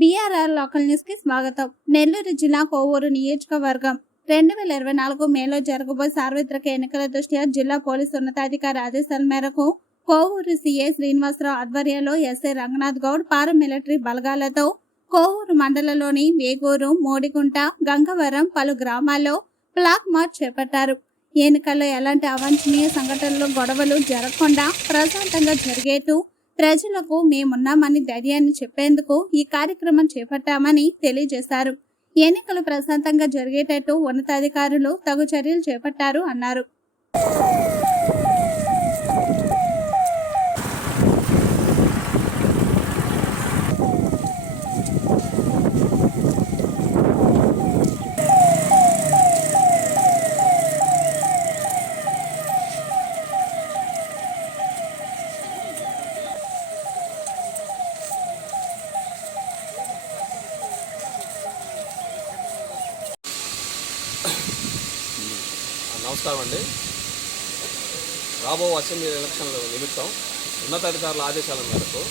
BRR local న్యూస్కి స్వాగతం. నెల్లూరు జిల్లా కోవూరు నియోజకవర్గం. రెండు వేల ఇరవై నాలుగు మేలో జరగబోయే సార్వత్రిక ఎన్నికల దృష్ట్యా జిల్లా పోలీసు ఉన్నతాధికారి ఆదేశాల మేరకు కోవూరు సీఐ శ్రీనివాసరావు ఆధ్వర్యంలో ఎస్ఐ రంగనాథ్ గౌడ్ పారామిలిటరీ బలగాలతో కోవూరు మండలంలోని వేగూరు మోడిగుంట గంగవరం పలు గ్రామాల్లో ఫ్లాగ్ మార్చ్ చేపట్టారు. ఎన్నికల్లో ఎలాంటి అవాంఛనీయ సంఘటనలు గొడవలు జరగకుండా ప్రశాంతంగా జరిగేట్టు ప్రజలకు మేమున్నామని ధైర్యాన్ని చెప్పేందుకు ఈ కార్యక్రమం చేపట్టామని తెలియజేశారు. ఎన్నికలు ప్రశాంతంగా జరిగేటట్టు ఉన్నతాధికారులు తగు చర్యలు చేపట్టారు అన్నారు. నమస్కారం అండి. రాబో అసెంబ్లీ ఎలక్షన్ల నిమిత్తం ఉన్నతాధికారుల ఆదేశాల మేరకు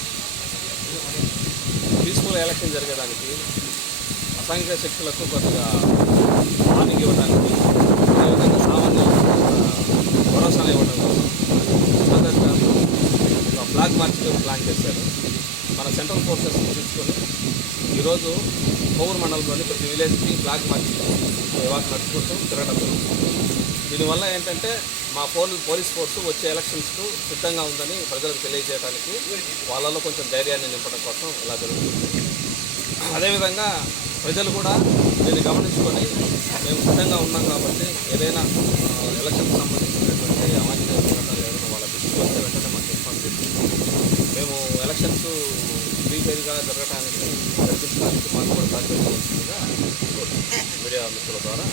పీస్ఫుల్ ఎలక్షన్ జరిగేదానికి అసాంఘిక శక్తులకు కొద్దిగా వార్నింగ్ ఇవ్వడానికి అదేవిధంగా సామాన్య భరోసాను ఇవ్వడం కోసం ఉన్నతాధికారులు బ్లాక్ మార్చ్ ప్లాన్ చేశారు. మన సెంట్రల్ ఫోర్సెస్ తీసుకొని ఈరోజు కోవూరు మండలంలోని ప్రతి విలేజ్కి బ్లాక్ మార్కెట్ వాటి నడుచుకుంటూ తిరగడం దీనివల్ల ఏంటంటే మా పోలీస్ పోలీస్ ఫోర్సు వచ్చే ఎలక్షన్స్కు సిద్ధంగా ఉందని ప్రజలకు తెలియజేయడానికి వాళ్ళలో కొంచెం ధైర్యాన్ని నింపడం కోసం ఇలా జరుగుతుంది. అదేవిధంగా ప్రజలు కూడా దీన్ని గమనించుకొని మేము సిద్ధంగా ఉన్నాం కాబట్టి ఏదైనా ఎలక్షన్కి సంబంధించినటువంటి అవాంఛనీయ సంఘటనలు ఏదైనా వాళ్ళ దృష్టికి వస్తే వెంటనే మాకు ఇన్ఫార్మ్ చేసి మేము ఎలక్షన్స్ ఫ్రీ జరగడానికి జరిపించడానికి మాకు కూడా సహకరించవలసిందిగా మీడియా మిత్రుల ద్వారా